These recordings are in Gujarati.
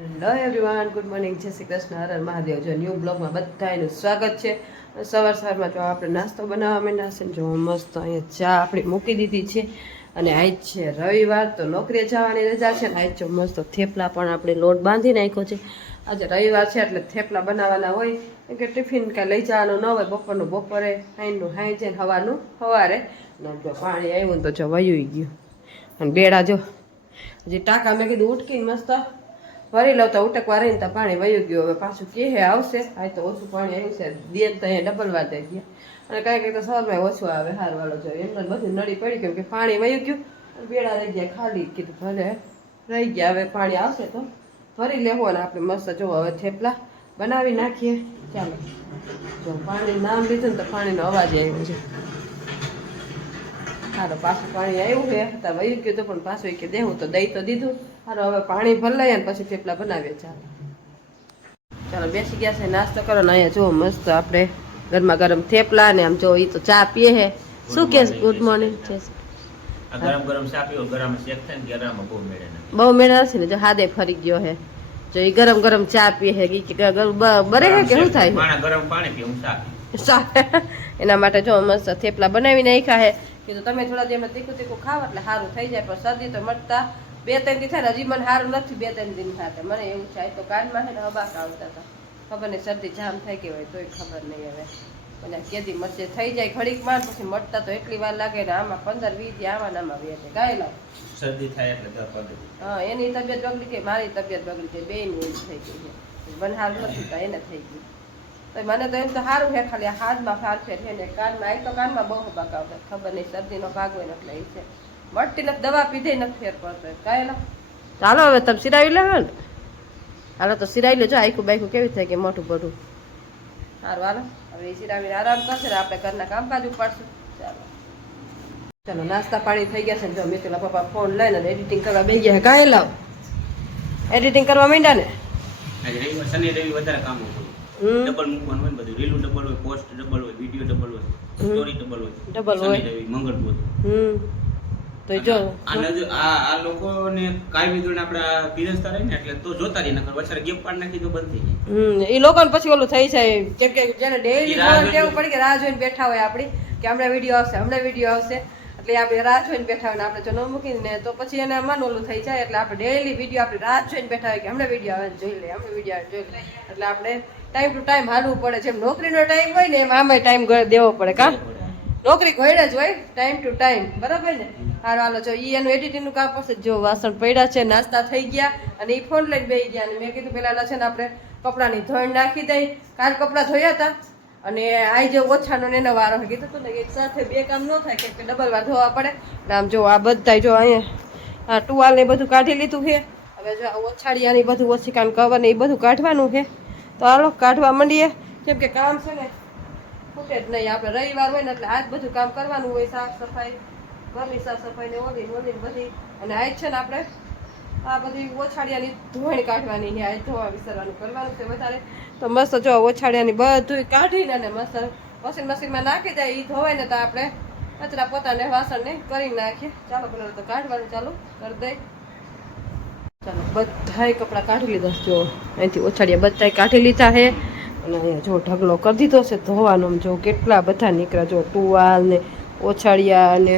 હેલો એવરીવન, ગુડ મોર્નિંગ, જય શ્રી કૃષ્ણ, હર હર મહાદેવ. જો ન્યૂ બ્લોગમાં બધાનું સ્વાગત છે. સવારમાં જો આપણે નાસ્તો બનાવવા માંડ્યા છે. જો મસ્ત અહીંયા ચા આપણી મૂકી દીધી છે. અને આજ છે રવિવાર, તો નોકરીએ જવાની રજા છે ને આજ જો મસ્ત થેપલા પણ આપણે લોટ બાંધી નાખ્યો છે. આજે રવિવાર છે એટલે થેપલા બનાવવાના હોય કે ટિફિન કાંઈ લઈ જવાનું ન હોય. બપોરનું બપોરે, હાઈનું હાઈ છે ને સવારનું સવારે. અને જો પાણી આવ્યું તો જો વયું ગયું. અને બેડા જો હજી ટાંકા મેં કીધું ઉટકીને મસ્ત ભરી લઉં તો ઉટકવા રહીને તો પાણી વયું ગયું. હવે પાછું કે આવશે, આ તો ઓછું પાણી આવ્યું છે. દિયન તો અહીંયા ડબલ વાર દઈ ગયા. અને કાંઈ કંઈક તો સવારમાં ઓછું આવે, હારવાળો જોઈએ એમને બધું નડી પડી ગયું કે પાણી વયું ગયું. અને બેડા રહી ગયા ખાલી. કીધું ભલે રહી ગયા, હવે પાણી આવશે તો ભરી લેવું. અને આપણે મસ્ત જો હવે થેપલા બનાવી નાખીએ. ચાલો, જો પાણી નામ લીધું ને તો પાણીનો અવાજ આવ્યો છે. હાલો, પાછું પાણી આવ્યું છે તો વયું ગયું તો પણ પાછું કે દેવું તો દઈ તો દીધું. હારો, હવે પાણી ભરી લઈએ ને પછી થેપલા બનાવીએ. ચાલો બેસી ગયા છે નાસ્તો કરો ને. અહીંયા જો મસ્ત આપણે ગરમા ગરમ થેપલા ને આમ જો એ તો ચા પીએ હે. શું કે ગુડ મોર્નિંગ છે? ગરમ ગરમ ચા પીઓ, ગરમ શેક થાય ને ગરમ બહુ મેળા નથી ને. જો હાદે ફરી ગયો હે. જો એ ગરમ ગરમ ચા પીએ હે બરે હે કે શું થાય? ગરમ પાણી પીવું ચા એના માટે જો મસ્ત થેપલા બનાવી નાખ્યા હે. કીધું તમે થોડા જેમ તીખું તીખું ખાવ એટલે સારું થઈ જાય. પણ શરદી તો મટતા 2-3 દી થાય. હજી મને સારું નથી 2-3 દિન થતા. મને એવું થાય તો કાનમાં છે ને હબાક આવતા હતા. ખબર નહીં શરદી જામ થઈ ગઈ હોય તોય ખબર નહીં. હવે મને કેદી મરચે થઈ જાય ઘડીક માં, પછી મટતા તો એટલી વાર લાગે ને. આમાં 15-20 દી આમાં નામાં બે છે ગાય લાવ શરદી થાય એટલે હા, એની તબિયત બગડી ગઈ, મારી તબિયત બગડી ગઈ, બેયની એવું થઈ ગઈ છે. મને સારું નથી તો એને થઈ ગયું. તો મને તો એમ તો સારું છે, ખાલી હાથમાં ફારફેર છે ને કાનમાં. આવી તો કાનમાં બહુ હબાક આવતા. ખબર નહીં શરદીનો ભાગ હોય ને એટલે એ છે. મટતી નથી, દવા પીધે નથી ફેર પડતો કાંઈ ના. ચાલો હવે તમે સિરાવી લે ને. હાલો તો સિરાવી લેજો. આખું બાઈકું કેવી થાય કે મોટું બધું. સારું હાલો, હવે એ સિરાવીને આરામ કરશે ને આપણે ઘરના કામકાજ ઉપાડશું. ચાલો ચાલો, નાસ્તા પાણી થઈ ગયા છે ને. જો મિતુલા પપ્પા ફોન લઈને એડિટિંગ કરવા બેસી ગયા. કાંઈ લાવ એડિટિંગ કરવા માંડ્યા ને. શનિ રવિ વધારે કામ હોય. ડબલ મૂકવાનું હોય બધું. રીલું ડબલ હોય, પોસ્ટ ડબલ હોય, વિડીયો ડબલ હોય, સ્ટોરી ડબલ હોય. ડબલ હોય. શનિ રવિ મંગળ બુધ. તો જો આ લોકોને કાંઈ વિધું આપડા પીરસતા રહે ને એટલે તો જોતા રહી. નકર વચ્ચે ગેપ પાડ નાખી તો બંધ થઈ જાય. એ લોકોને પછી ઓલું થઈ જાય. કેમ કે જેને ડેઈલી ટેવ પડી કે રાહ જોઈને બેઠા હોય આપડી કે હમણાં વિડીયો આવશે, હમણાં વિડીયો આવશે, એટલે આપણે રાહ જોઈને બેઠા હોય ને આપણે જો ન મૂકીને તો પછી એને મન ઓલું થઈ જાય. એટલે આપણે ડેઈલી વિડીયો આપણે રાહ જોઈને બેઠા હોય કે હમણાં વિડીયો આવે જોઈ લે, હમણાં વિડીયો આવે જોઈ લે. એટલે આપણે ટાઈમ ટુ ટાઈમ હાલવું પડે. જેમ નોકરીનો ટાઈમ હોય ને એમ આમાં ટાઈમ દેવો પડે. કા નોકરી ઘોડે જ હોય ટાઈમ ટુ ટાઈમ, બરાબર ને? હારું હાલો, જો ઈ એનું એડિટિંગનું કામ પડશે. જો વાસણ પડ્યા છે, નાસ્તા થઈ ગયા અને એ ફોન લઈને બેસી ગયા. અને મેં કીધું પેલા છે ને આપણે કપડાની ધોઈને નાખી દઈ. કાલ કપડાં ધોયા હતા અને આ જે ઓછાનો ને એનો વારો કીધું હતું ને એક સાથે બે કામ ન થાય કેમ કે ડબલ વાર ધોવા પડે. આમ જો આ બધા જો અહીંયા આ ટુવાલ ને બધું કાઢી લીધું છે. હવે જો ઓછાડિયાની બધું ઓછીકાન કવર ને એ બધું કાઢવાનું છે. તો હાલો કાઢવા માંડીએ. કેમ કે કામ છે ને ખૂટે જ નહીં. આપણે રવિવાર હોય ને એટલે આજ બધું કામ કરવાનું હોય. સાફ સફાઈ, ઘરની સાફ સફાઈ ને ઓલી બધી. અને આજ છે ને આપણે આ બધી ઓછાડિયાની ધોઈણ કાઢવાની છે. આજ ધોવા વિસરવાનું કરવાનું છે વધારે. તો મસ્ત જો ઓછાડિયાની બધું કાઢીને અને મસ્ત મશીનમાં નાખી જાય. એ ધોવાય ને તો આપણે કચરા પોતાને વાસણને કરી નાખીએ. ચાલો પેલા તો કાઢવાનું ચાલુ કરી દઈ. ચાલો બધાય કપડાં કાઢી લીધા. જો અહીંથી ઓછાડિયા બધાય કાઢી લીધા છે. અને અહીંયા જો ઢગલો કરી દીધો છે ધોવાનો. જો કેટલા બધા નીકળ્યા. જો ટુવાલ ને ઓછાડિયા ને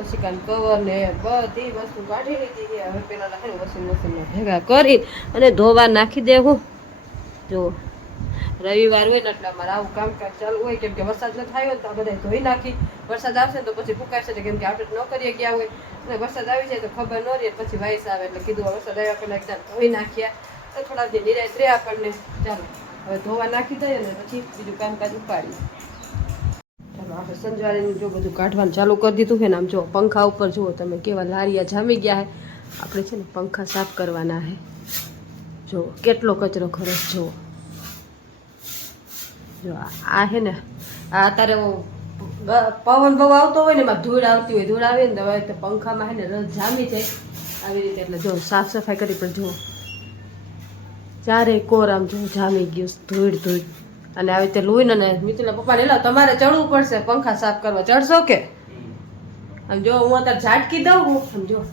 ઓછીકાન કવર ને બધી વસ્તુ કાઢી લીધી છે. હવે પેલા વોશિંગ મશીનમાં ભેગા કરી અને ધોવા નાખી દેવું. જો રવિવાર હોય ને એટલે અમારે આવું કામકાજ ચાલુ હોય. કેમ કે વરસાદ ન થાય ને તો બધા ધોઈ નાખી. વરસાદ આવશે ને તો પછી ફૂંકાશે ને. કેમ કે આપણે નોકરીએ ગયા હોય અને વરસાદ આવી જાય તો ખબર ન રહે પછી વાઇસ આવે. એટલે કીધું વરસાદ આવ્યા પહેલાં એકદમ ધોઈ નાખ્યા તો થોડા જે નિરાશ રહે આપણને. ચાલો હવે ધોવા નાખી દઈએ ને પછી બીજું કામકાજ ઉપાડીએ. ચાલો આપણે સંજવારીનું જો બધું કાઢવાનું ચાલુ કરી દીધું છે ને. આમ જો પંખા ઉપર જુઓ તમે કેવા લારિયા જામી ગયા છે. આપણે છે ને પંખા સાફ કરવાના છે. જો કેટલો કચરો ખરો જુઓ. જો આ છે ને આ અત્યારે પવન બહુ આવતો હોય ને એમાં ધૂળ આવતી હોય. ધૂળ આવે ને હવે તો પંખામાં છે ને રસ જામી જાય આવી રીતે. એટલે જો સાફ સફાઈ કરી પણ જુઓ ચારે કોર આમ જો જામી ગયું ધૂળ. અને આવી રીતે લોહીને ને મિતુના પપ્પાને લા તમારે ચડવું પડશે પંખા સાફ કરવા. ચડશો કે? આમ જો હું અત્યારે ઝાટકી દઉં હું.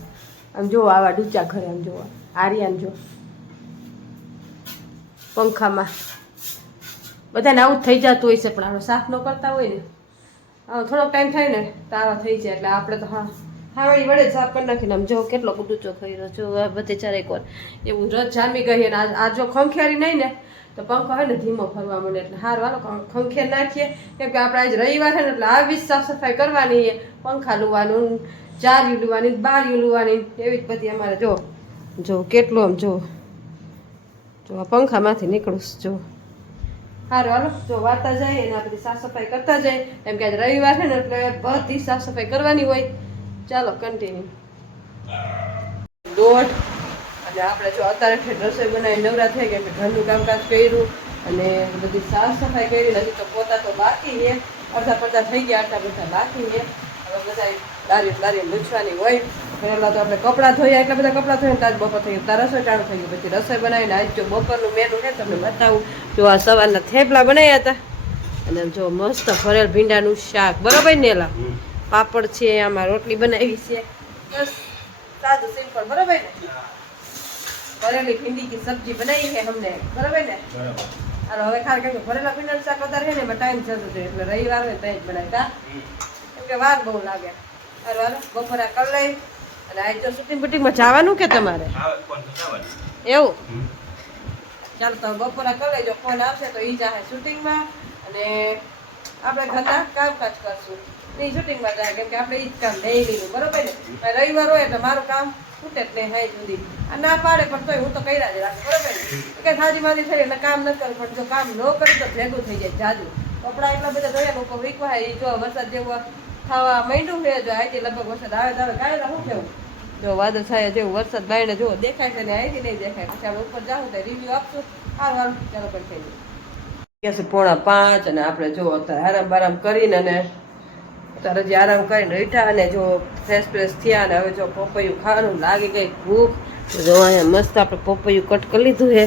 આમ જો આવા ડૂચા ઘરે. આમ જો આર્યાન જો પંખામાં બધાને આવું જ થઈ જતું હોય છે પણ આનો સાફ ન કરતા હોય ને થોડોક ટાઈમ થાય ને તો આવા થઈ જાય એટલે આપણે તો હા વળી વડે સાફ કરી નાખીને આમ જો કેટલો કુડુચો થઈ રહ્યો જો બધે ચારે એક વાર એવું રજ જામી ગઈ અને આ જો ખંખેરી નહીં ને તો પંખો હોય ને ધીમો ફરવા મળે એટલે હાર વાલો ખંખેર નાખીએ કેમ કે આપણે આજ રવિવાર છે ને એટલે આવી જ સાફ સફાઈ કરવાની છે પંખા લુવાનું ચાર્યું લુવાની બારીયું લુવાની એવી જ બધી અમારે જો કેટલું આમ જો આ પંખામાંથી નીકળું જો સારું હાલો જો વાર્તા જાય અને આપણે સાફ સફાઈ કરતા જાય એમ કે આજે રવિવાર છે ને એટલે બધી સાફ સફાઈ કરવાની હોય ચાલો કન્ટિન્યુ 1:30 અને આપણે જો અત્યારે રસોઈ બનાવી નવરા થઈ ગયા ઘરનું કામકાજ કર્યું અને બધી સાફ સફાઈ કરી હજી તો પોતા તો બાકી છે અડધા થઈ ગયા અડધા બધા બાકી છે હવે બધા દારી લૂછવાની હોય પહેલાં તો આપણે કપડાં ધોયા એટલા બધા કપડાં ધોઈને તાજ બપોર થઈ ગયું તાર રસોઈ ટાણું થઈ ગયું પછી રસોઈ બનાવીને આજ જો બપોરનું મેનુ છે તમને બતાવું જો આ સવારના થેપલા બનાવ્યા હતા અને જો મસ્ત ભરેલ ભીંડાનું શાક બરાબર ને એલા પાપડ છે આમાં રોટલી બનાવી છે બસ સાદું સિમ્પલ બરાબર ને ભરેલી ભીંડી की सब्जी बनाई है हमने बराबर ने और હવે ખાર કે ભરેલા ભીંડાનું શાક વધારે છે ને એમાં ટાઈમ જતો છે એટલે રવિવાર હોય તો જ બનાવતા કેમ કે વાર બહુ લાગે અરે બપોરા કરી લઈ અને આજ તો શૂટિંગ બુટિંગમાં જવાનું કે તમારે એવું ચાલો તો બપોરા કરી લેજો ફોન આવશે તો એ જાહે શૂટિંગમાં અને આપણે ઘરના કામકાજ કરશું એ શૂટિંગમાં જાય કેમ કે આપણે એ જ કામ ડેઈલીનું બરોબર ને રવિવાર હોય એટલે મારું કામ છૂટે જ નહીં હાઈ સુધી આ ના પાડે પણ તોય હું તો કર્યા જ રાખું બરોબર ને કે થાજીમાંથી થઈ એટલે કામ ન કરું પણ જો કામ ન કરું તો ભેગું થઈ જાય જાજુ કપડાં એટલા બધા ધોયા લોકો વીકવાય એ જો વરસાદ જેવું ખાવા માંડ્યું છે જો અહીંથી લગભગ વરસાદ આવે તો આવે કાંઈ શું કેવું જો વાદળ છાયા જેવું વરસાદ બાયણે જો દેખાય છે ને અહીંથી નહીં દેખાય પછી આપણે ઉપર જાઉં તો રિવ્યુ આપશું સારું ચાલો પણ થઈ જાય 4:45 અને આપણે જો અત્યારે આરામ બારામ કરીને અને અત્યારે જે આરામ કરીને બેઠા અને જો ફ્રેશ થયા અને હવે જો પપૈયું ખાવાનું લાગી ગઈ ભૂખ જો અહીંયા મસ્ત આપણે પપૈયું કટ કરી લીધું છે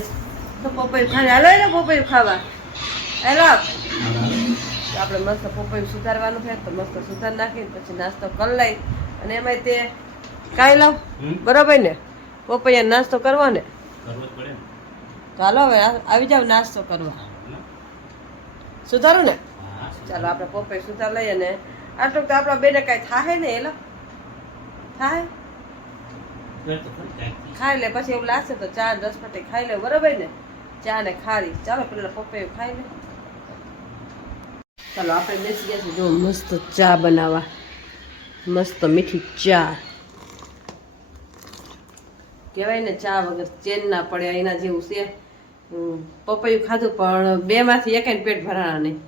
તો પપૈયું ખાને હાલો ને પપૈયું ખાવા હેલો આપણે મસ્ત પપૈયું સુધારવાનું છે તો મસ્ત સુધાર નાખીને પછી નાસ્તો કરી લઈ અને એમાં તે કાંઈ લાવ બરાબર ને પપૈયા નાસ્તો કરવો ને ચાલો હવે આવી જાવ નાસ્તો કરવા સુધારું ને ચાલો આપણે પપૈયું સુધાર લઈએ ને આટલું તો આપણા બેને કાંઈ થાય ને એલો થાય ખાઈ લે પછી એવું લાગશે તો 4-10 પટ્ટી ખાઈ લે બરાબર ને ચા ને ખારી ચાલો પેલા પપૈયું ખાઈ લે ચાલો આપણે બેસી ગયા છે જો મસ્ત ચા બનાવવા મસ્ત મીઠી ચા કહેવાય ને ચા વગર ચેન ના પડે એના જેવું છે પપૈયું ખાધું પણ 2માંથી એકાઈને પેટ ભરાણા નહીં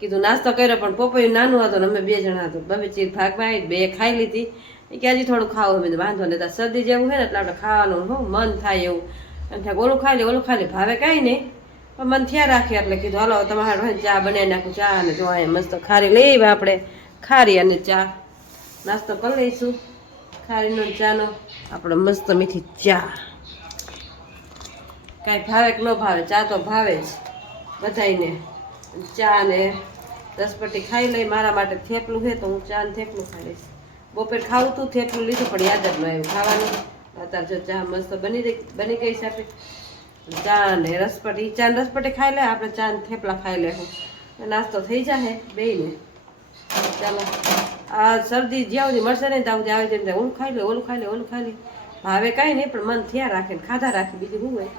કીધું નાસ્તો કર્યો પણ પપૈયું નાનું હતું ને અમે 2 જણા હતું બબે ચીર ભાગમાં આવી 2 ખાઈ લીધી કે હજી થોડું ખાવું મેં વાંધો નહીં શરદી જેવું છે ને એટલે આપણે ખાવાનું મન થાય એવું એમ થાય ઓલું ખાઈ લે ભાવે કાંઈ નહીં પણ મન થયા રાખીએ એટલે કીધું હાલો તમારે ચા બનાવી નાખું ચા અને જો અહીંયા મસ્ત ખારી લઈ આવ્યા આપણે ખારી અને ચા નાસ્તો કરી લઈશું ખારીનો ચાનો આપણે મસ્ત મીઠી ચા કાંઈ ભાવે કે ન ભાવે ચા તો ભાવે જ બધાને ચા ને 10 પટ્ટી ખાઈ લઈ મારા માટે થેપલું છે તો હું ચા ને થેપલું ખાઈ લઈશ બપોર ખાવું તું થેપલું લીધું પણ યાદ જ ન આવ્યું ખાવાનું અત્યારે જો ચા મસ્ત બની ગઈ છે આપણે ચા ને રસપટ્ટી ખાઈ લે આપણે ચા ને થેપલા ખાઈ લેવું નાસ્તો થઈ જાય બેયને ચાલો આ શરદી જ્યાં સુધી મળશે ને ત્યાં સુધી આવે છે ઓલું ખાઈ લે ભાવે કાંઈ નહીં પણ મન થયા રાખે ને ખાધા રાખે બીજું શું હોય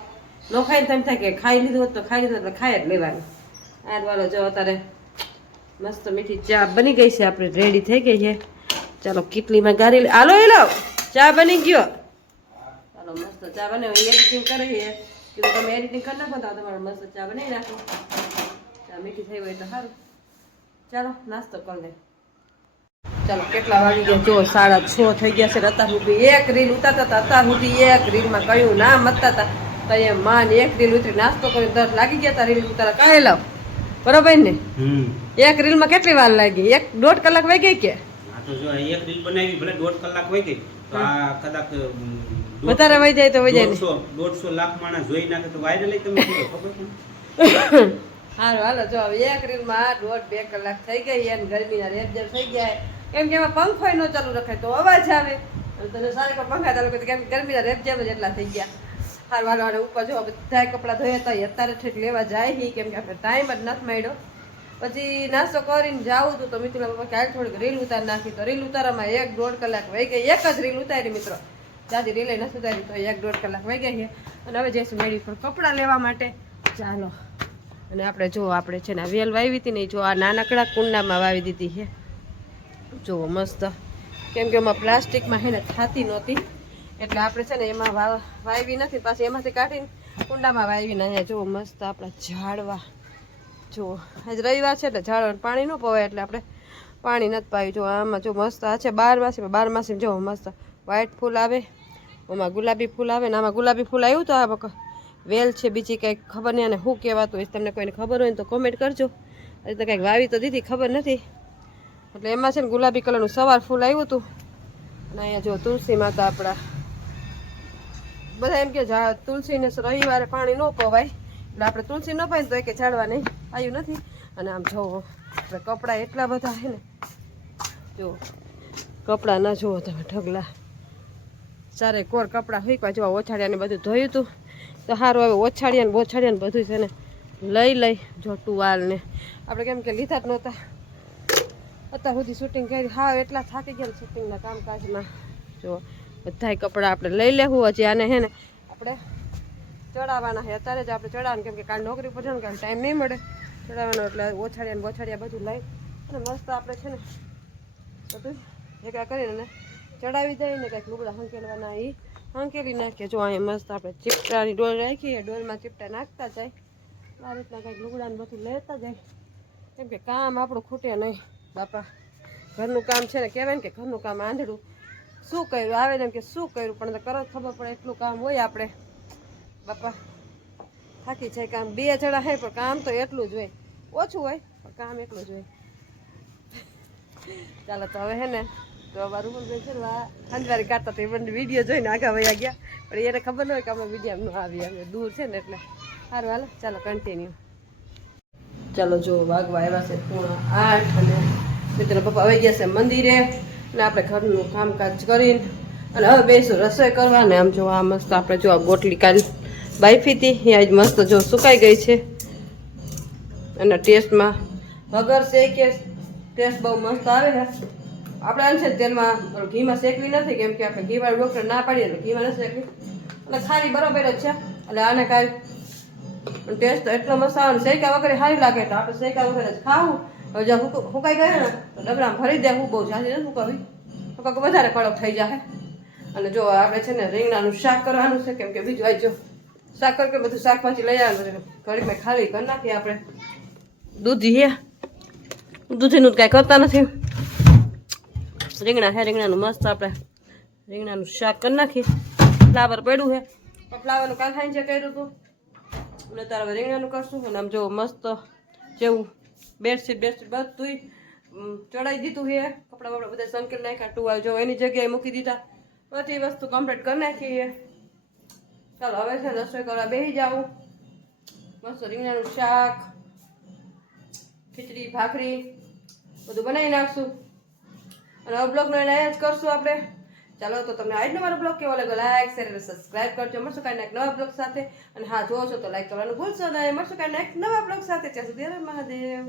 ન ખાઈને તેમ થાય કે ખાઈ લીધું હોત તો ખાઈ લીધું એટલે ખાઈ જ લેવાનું આ વાલો જો અત્યારે મસ્ત મીઠી ચા બની ગઈ છે આપણે રેડી થઈ ગઈ છે ચાલો કેટલીમાં ગારી લે હાલો લો ચા બની ગયો ચાલો મસ્ત ચા બને એડિટિંગ કરે છે કીધું તમે એડિટિંગ કરી નાખો તો તમારે મસ્ત ચા બનાવી નાખો ચા મીઠી થઈ હોય તો સારું ચાલો નાસ્તો કરી લે ચાલો કેટલા વાગી ગયા જો 6:30 થઈ ગયા છે અત્યાર સુધી એક રીલ ઉતારતા હતા અત્યાર સુધી એક રીલમાં કયું ના મતતા હતા તો એ માન એક રીલ ઉતરી નાસ્તો કરી 10 લાગી ગયા હતા રીલ ઉતારા કાંઈ લાવ બરોબર ને એક રીલમાં કેટલી વાર લાગી 1.5 કલાક વહી ગઈ કે તો જો એક રીલ બનાવી ભલે 1.5 કલાક વહી ગઈ તો આ કદાચ વધારે વહી જાય તો વહી જાય 150 લાખ માણસ જોઈ નાખે તો વાયરલ તમે ખબર છે હારું હાલો જો એક રીલમાં 1.5-2 કલાક થઈ ગઈ અને ગરમીના રેપજેપ થઈ ગયા કેમ કે એમાં પંખો ન ચાલુ રખાય તો અવાજ આવે તને સારી પર પંખા ચાલુ કરી કેમ ગરમીના રેપજેપ જ એટલા થઈ ગયા હારવાળવાને ઉપર જો બધા કપડાં ધોયા હતા અત્યારે ઠેક લેવા જાય નહીં કેમ કે આપણે ટાઈમ જ નથી મળ્યો. પછી નાસ્તો કરીને જાવું હતું તો મિત્રો પપ્પા કે હાલ થોડીક રીલ ઉતાર નાખી તો રીલ ઉતારવામાં 1-1.5 કલાક વહી ગઈ. એક જ રીલ ઉતારી મિત્રો, જ્યાંથી રીલે નથી ઉતારી તો 1-1.5 કલાક વહી ગઈ છે. અને હવે જઈશું મેળી પર કપડાં લેવા માટે. ચાલો. અને આપણે જો આપણે છે ને વેલ વાવી હતી ને જો આ નાનકડા કુંડામાં વાવી દીધી છે. જુઓ મસ્ત, કેમ કે એમાં પ્લાસ્ટિકમાં છે ને થાતી નહોતી એટલે આપણે છે ને એમાં વાવી નથી, પાછી એમાંથી કાઢીને કુંડામાં વાવીને અહીંયા જુઓ મસ્ત આપણા ઝાડવા. જુઓ આજ રવિવાર છે એટલે ઝાડવાનું પાણી ન પવાય એટલે આપણે પાણી નથી પાવી. જો આમાં જો મસ્ત આ છે 12 માસી જો મસ્ત વ્હાઈટ ફૂલ આવે, આમાં ગુલાબી ફૂલ આવે ને આમાં ગુલાબી ફૂલ આવ્યું તો આ વેલ છે બીજી કંઈક ખબર નહીં અને શું કહેવાતું હોય. તમને કોઈને ખબર હોય ને તો કોમેન્ટ કરજો. હજી તો કંઈક વાવી તો દીધી ખબર નથી. એટલે એમાં છે ને ગુલાબી કલરનું સવાર ફૂલ આવ્યું હતું. અને અહીંયા જો તુલસી માતા આપણા બધા એમ કે તુલસીને રવિવારે પાણી ન પવાય એટલે આપણે તુલસી ન પાય તો એ કે ઝાડવા નહીં આવ્યું નથી. અને આમ જુઓ આપણે કપડાં એટલા બધા છે ને, જુઓ કપડાં ના જુઓ તમે ઢગલા ચારે કોર કપડાં ફીકવા જોવા ઓછાડિયાને બધું ધોયું હતું તો સારું. હવે ઓછાડિયા ને બધું છે ને લઈ જો ટુવાલ ને આપણે કેમ કે લીધા જ નહોતા અત્યાર સુધી શૂટિંગ કરી. હા એટલા થાકી ગયા શૂટિંગના કામકાજમાં. જો બધાય કપડાં આપણે લઈ લેવું. હજી આને હે ને આપણે ચડાવવાના છે અત્યારે જ આપણે ચડાવવાનું કેમ કે કાલ નોકરી પર જવાનું કાલ ટાઈમ નહીં મળે ચડાવવાનો એટલે ઓછાડિયા બધું લઈ અને મસ્ત આપણે છે ને બધું ભેગા કરીને ચડાવી દઈએ ને કંઈક લુગડા હંકેલવાના એ હંકેલી નાખીએ. જો અહીંયા મસ્ત આપણે ચીપટાની ડોલ રાખીએ, ડોલમાં ચીપટા નાખતા જાય આ રીતના કંઈક લુગડાને બધું લેતા જાય કેમ કે કામ આપણું ખૂટે નહીં બાપા. ઘરનું કામ છે ને કહેવાય ને કે ઘરનું કામ આંધળું. શું કર્યું આવે ને એમ કે શું કર્યું પણ કરો ખબર પડે એટલું કામ હોય આપણે બાપા. થાકી જાય કામ 2 જણા હોય પણ કામ તો એટલું જ હોય, ઓછું હોય પણ કામ એટલું જ હોય. ચાલો તો હવે હે ને તો અમારું પણ છે ને અંજવારી કાઢતા તો એ વિડીયો જોઈને આગા વયા ગયા પણ એને ખબર ન હોય કે અમે વિડીયો ન આવીએ, અમે દૂર છે ને એટલે સારું હાલો ચાલો કન્ટિન્યુ. ચાલો જો વાગવા આવ્યા છે 7:30 અને મિત્રો પપ્પા આવી ગયા છે મંદિરે અને આપણે ઘરનું કામકાજ કરીને અને હવે બેસું રસોઈ કરવા. ને આમ જો આ મસ્ત આપણે જો આ ગોટલી કાલ બાફી હતી એ આજ મસ્ત જો સુકાઈ ગઈ છે અને ટેસ્ટમાં વગર શેકે ટેસ્ટ બહુ મસ્ત આવે છે. આપણે આમ છે તેલમાં ઘીમાં શેકવી નથી કેમ કે આપણે ઘીવાળું ડૉક્ટર ના પાડીએ એટલે ઘીમાં નથી શેકવી અને ખારી બરાબર જ છે એટલે આને કાંઈ ટેસ્ટ તો એટલો મસ્ત આવે ને શેકા વગર સારી લાગે તો આપણે શેકા વગર જ ખાવું. હવે જો સુકાઈ ગયો ને તો ડબલામાં ભરી દે. હું બહુ જાજી નથી સુકાવી તો વધારે કડક થઈ જાય. અને જો આપણે છે ને રીંગણાનું શાક કરવાનું છે કેમ કે બીજું આ જો શાક કે બધું શાકભાજી લઈ આવવાનું ઘડીમાં ખાલી કરી નાખીએ આપણે. દૂધીનું કાંઈ કરતા નથી. રીંગણા છે રીંગણાનું મસ્ત આપણે રીંગણાનું શાક કરી નાખીએ. ફ્લાવર પડ્યું છે પણ ફ્લાવરનું કાલ ખાઈને જે કર્યું હતું અને તારે હવે રીંગણાનું કરશું. અને આમ જો મસ્ત જેવું બેડશીટ બધું ચડાવી દીધું છે. કપડાં બપડા બધા સંકેલ નાખ્યા, ટુવાલ જો એની જગ્યાએ મૂકી દીધા, બધી વસ્તુ કમ્પ્લીટ કરી નાખી છે. ચાલો હવે છે રસોઈ કરવા બેસી જાઉં. મસ્ત રીંગણાનું શાક, ખીચડી, ભાખરી બધું બનાવી નાખશું અને હવે બ્લોગનો અહીંયા જ કરશું આપણે. ચાલો તો તમને આજનો મારો બ્લોગ કેવો લાગ્યો લાઈક શેર અને સબસ્ક્રાઈબ કરજો. મળશું કાંઈ એક નવા બ્લોગ સાથે અને હા જોવો છો તો લાઈક કરવાનું ભૂલશો નહીં. મળશું કાંઈ એક નવા બ્લોગ સાથે. ત્યાં સુધી મહાદેવ.